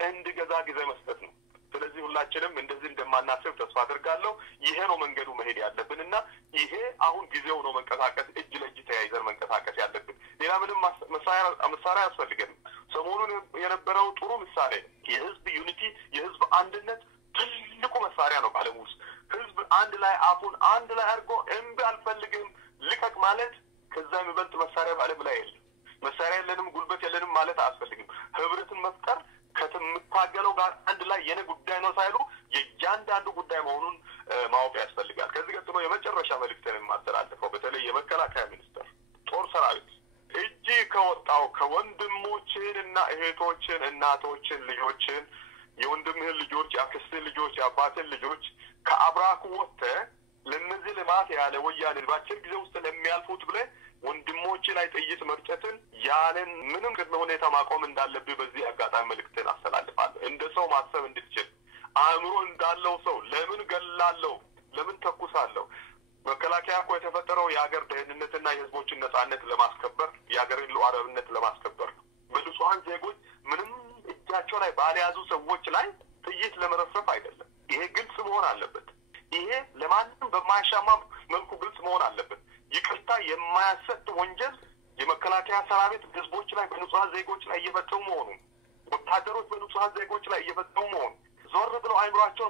እንድገዛ ጊዜ መስጠት ነው። ስለዚህ ሁላችንም እንደዚህ እንደማናስብ ተስፋ አድርጋለሁ። ይሄ ነው መንገዱ መሄድ ያለብንና ይሄ አሁን ጊዜው ነው መንቀሳቀስ እጅ ለእጅ ተያይዘን መንቀሳቀስ ያለብን። ሌላ ምንም መሳሪያ ያስፈልገን። ሰሞኑን የነበረው ጥሩ ምሳሌ የህዝብ ዩኒቲ የህዝብ አንድነት ትልቁ መሳሪያ ነው በዓለም ውስጥ። ህዝብ አንድ ላይ አፉን አንድ ላይ አድርጎ እምቢ አልፈልግም ልቀቅ ማለት ከዛ የሚበልጥ መሳሪያ በዓለም ላይ የለም። መሳሪያ የለንም ጉልበት የለንም ማለት አያስፈልግም። ህብረትን መፍጠር ከምታገለው ጋር አንድ ላይ የኔ ጉዳይ ነው ሳይሉ የእያንዳንዱ ጉዳይ መሆኑን ማወቅ ያስፈልጋል። ከዚህ ቀጥሎ የመጨረሻ መልእክትን የማስተላልፈው በተለይ የመከላከያ ሚኒስቴር ጦር ሰራዊት እጅ ከወጣው ከወንድሞችን እና እህቶችን እናቶችን ልጆችን የወንድምህን ልጆች የአክስትህን ልጆች የአባትን ልጆች ከአብራኩ ወጥተህ ለነዚህ ልማት ያለ ወያኔ ባጭር ጊዜ ውስጥ ለሚያልፉት ብለህ ወንድሞች ላይ ጥይት መርጨትን ያለን ምንም ቅድመ ሁኔታ ማቆም እንዳለብህ በዚህ አጋጣሚ መልእክትን አስተላልፋለሁ። እንደ ሰው ማሰብ እንድትችል አእምሮ እንዳለው ሰው ለምን ገላለሁ ለምን ተኩሳለሁ? መከላከያ እኮ የተፈጠረው የሀገር ደህንነትና የህዝቦችን ነጻነት ለማስከበር የሀገርን ሉዓላዊነት ለማስከበር ነው። በንጹሃን ዜጎች ምንም እጃቸው ላይ ባልያዙ ሰዎች ላይ ጥይት ለመረፍረፍ አይደለም። ይሄ ግልጽ መሆን አለበት። ይሄ ለማንም በማያሻማ መልኩ ግልጽ መሆን አለበት። ይቅርታ የማያሰጥ ወንጀል የመከላከያ ሰራዊት ህዝቦች ላይ በንጹሃን ዜጎች ላይ እየፈጸሙ መሆኑን ወታደሮች በንጹሃን ዜጎች ላይ እየፈጸሙ መሆኑን ዞር ብለው አይምሮአቸው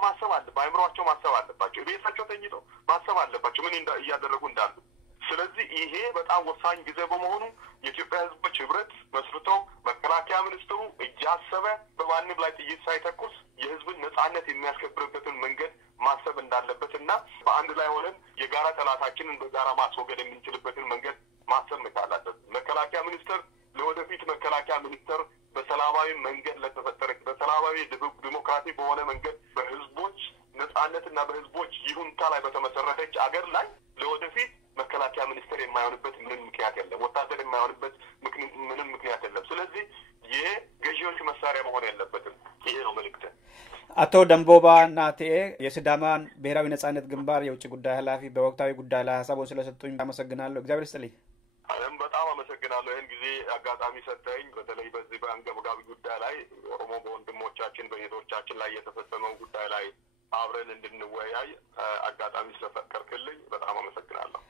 ማሰብ አለባቸው። ቤታቸው ተኝተው ማሰብ አለባቸው ምን እያደረጉ እንዳሉ። ስለዚህ ይሄ በጣም ወሳኝ ጊዜ በመሆኑ የኢትዮጵያ ህዝቦች ህብረት መስርተው መከላከያ ሚኒስትሩ እያሰበ በማንም ላይ ጥይት ሳይተኩስ የህዝብን ነጻነት የሚያስከብርበትን መንገድ ማሰብ እንዳለበትና በአንድ ላይ ሆነን የጋራ ጠላታችንን በጋራ ማስወገድ የምንችልበትን መንገድ ማሰብ መቻል አለብን። መከላከያ ሚኒስትር ለወደፊት መከላከያ ሚኒስትር በሰላማዊ መንገድ ለተፈጠረ በሰላማዊ ዲሞክራሲ በሆነ መንገድ በህዝቦች ነጻነትና በህዝቦች ይሁንታ ላይ በተመሰረተች አገር ላይ ለወደፊት መከላከያ ሚኒስትር የማይሆንበት ምንም ምክንያት የለም። ወታደር የማይሆንበት ምንም ምክንያት የለም። ስለዚህ የገዢዎች መሳሪያ መሆን የለበትም። ይሄ ነው መልእክት። አቶ ደንቦባ ናቴ የሲዳማን ብሔራዊ ነጻነት ግንባር የውጭ ጉዳይ ኃላፊ በወቅታዊ ጉዳይ ላይ ሀሳቡን ስለሰጡኝ አመሰግናለሁ። እግዚአብሔር ይስጥልኝ። እኔም በጣም አመሰግናለሁ ይህን ጊዜ አጋጣሚ ሰጠኝ። በተለይ በዚህ በአንገብጋቢ ጉዳይ ላይ ኦሮሞ በወንድሞቻችን በእህቶቻችን ላይ የተፈጸመው ጉዳይ ላይ አብረን እንድንወያይ አጋጣሚ ስለፈቀድክልኝ በጣም አመሰግናለሁ።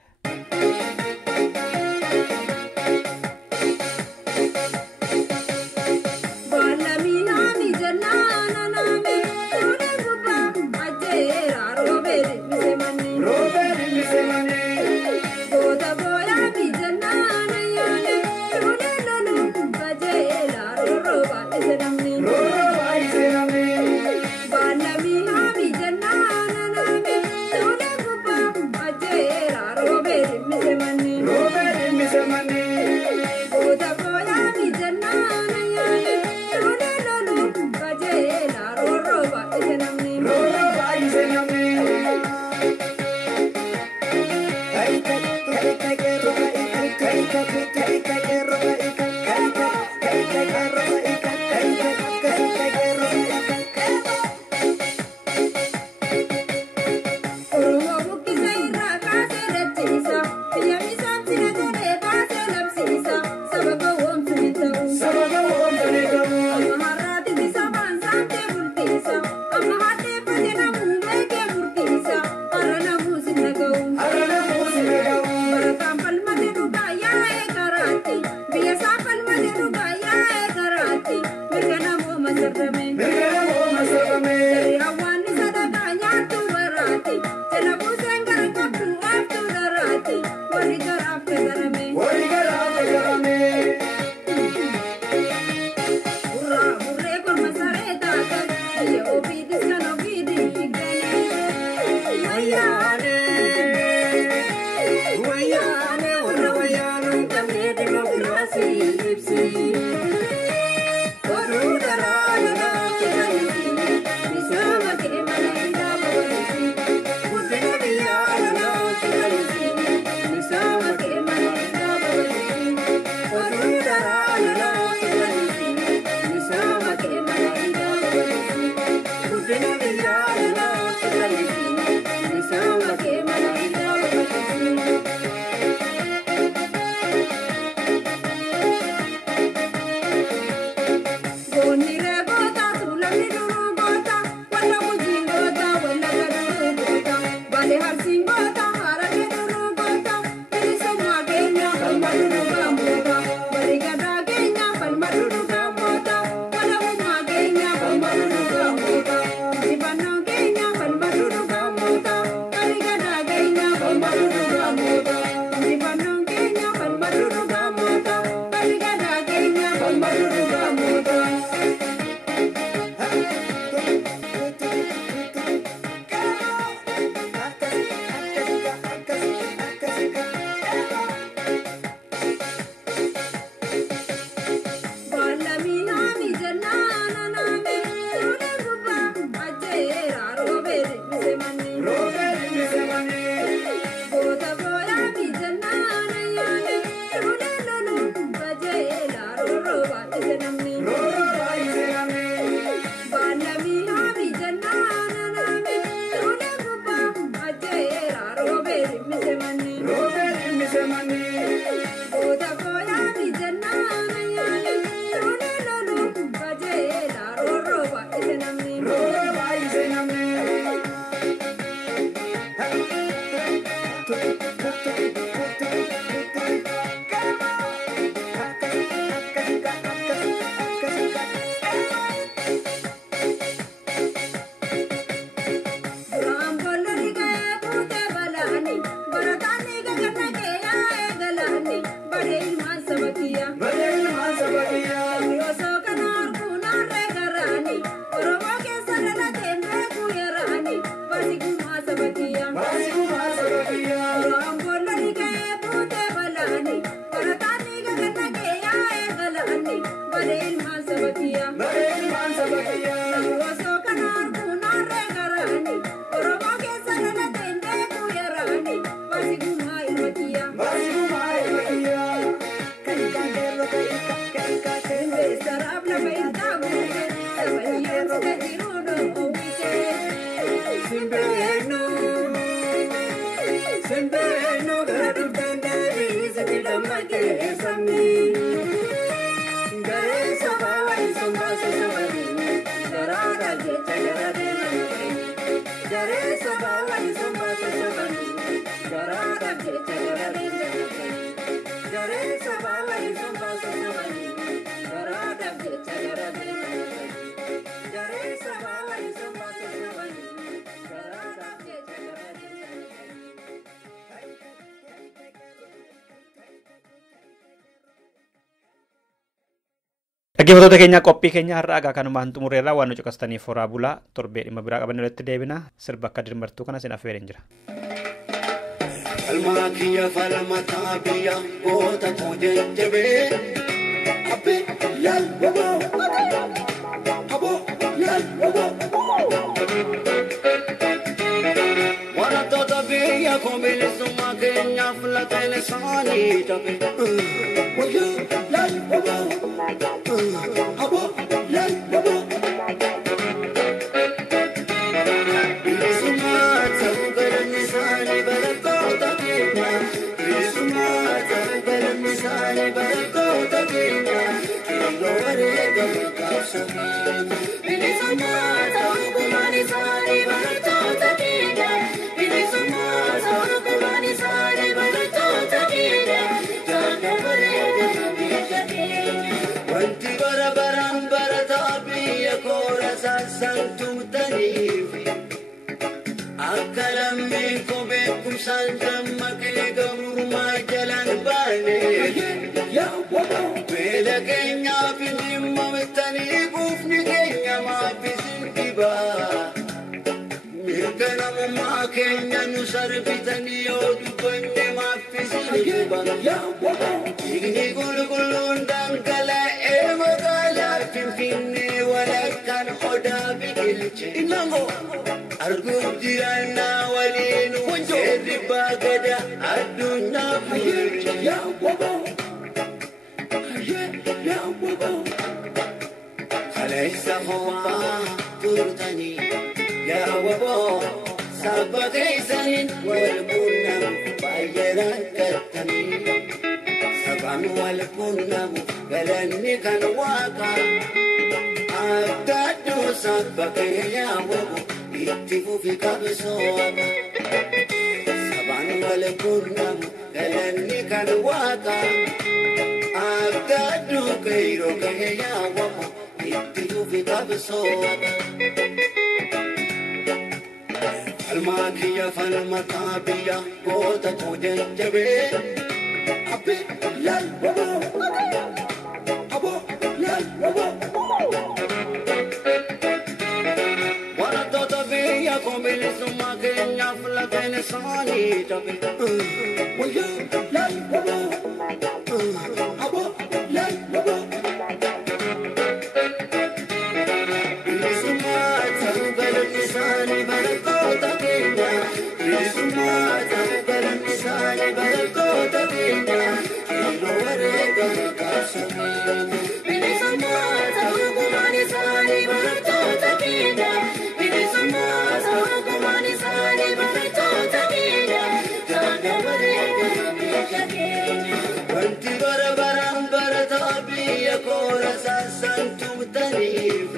Dhaggeeffattoota keenya qophii keenya har'aa kanumaan xumurreerra waan nu caqastaniif horaa bulaa torbee dhimma biraa qabanne irratti deebina sirba akka dirmartuu kana sin affeereen jira. Almaakiyya falmataa biyya goota koo jajjabee abbe laal waboo aboo laal waboo warattoota biyya koo bilisummaa keenyaaf lateen isaanii dhabe wayyoo laal waboo aboo laal waboo bilisummaa ta'uu galanni isaanii barattoota keenya bilisummaa ta'uu galanni isaanii barattoota keenya keelloo wareegame qabsanii bilisummaa ta'uu galanni isaanii barattoota keenya bilisummaa ta'uu galanni isaanii barattoota keenya keelloo wareegame biyya keenya wanti barabaraan barataa biyya koora saasaan tumtaniif akalammi ko beekumsaan dammaqee gabrummaa jalaan baane beela keenyaaf dhimma mittanii buufni keenya maabbisin dhibaa mirga namummaa keenya nu sarbitanii yoo dubbanne maabbisin dhibaa dhiigni qulqulluun dhangala'ee magaalaa Finfinnee walakkaan odaa biqilche arguuf jiraannaa waliin seerri baagada addunyaa fuulche kaleessa homaa turtanii yaa waboo sabba keessaniin wal quunnamu baay'ee rakkattanii sabaan wal quunnamu galanni kan waaqaa abdaaduu sabba kee yaa waboo itti fufi qabsooma sabaan wal quunnamu galanni kan waaqaa abdaaduu keeyroo kee yaa waboo itti fufi qabsooma almaakiyya falmataa biyya goota koo jajjabee abbe laal waboo aboo laal waboo warattoota biyya koo bilisummaa keenyaaf lateen isaanii dhabe wayyoo laal waboo aboo laal waboo bilisummaa ta'uu galanni isaanii barattoota keenya bilisummaa ta'uu galanni isaanii barattoota keenya keelloo wareegame qabsanii bilisummaa ta'uu galanni isaanii barattoota keenya bilisummaa ta'uu galanni isaanii barattoota keenya keelloo wareegame biyya keenya wanti barabaraan barataa biyya koora saasaan tumtaniif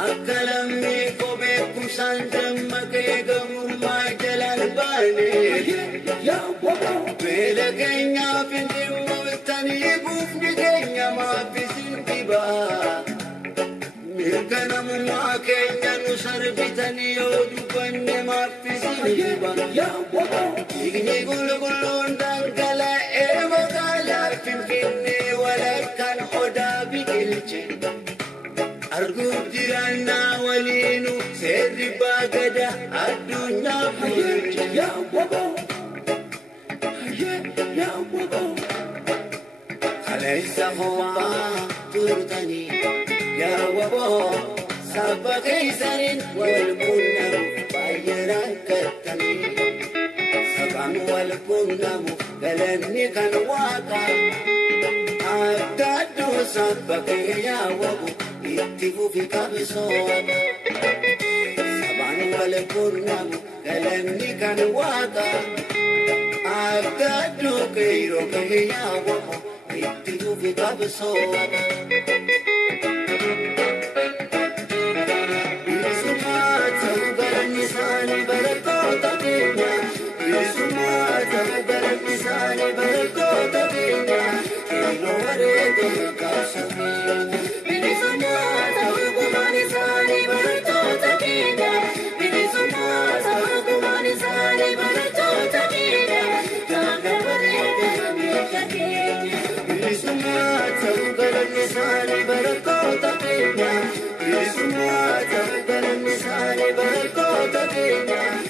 akalammi ko beekumsaan dammaqee gabrummaa jalaan baane beela keenyaaf dhimma mittanii buufni keenya maabbisin dhibaa mirga namummaa keenya nu sarbitanii yoo dubbanne maabbisin dhibaa dhiigni qulqulluun dhangala'ee magaalaa Finfinnee walakkaan odaa biqilche arguuf jiraannaa waliin seerri baagada addunyaa fuulche kaleessa homaa turtanii yaa waboo sabba keessaniin wal quunnamu baay'ee rakkattanii sabaan wal quunnamu galanni kan waaqaa abdaaduu sabba kee yaa waboo itti fufi qabsooma sabaan wal quunnamu galanni kan waaqaa abdaaduu keeyroo kee yaa waboo itti fufi qabsooma Bilisummaa ta'uu galanni isaanii barattoota keenya.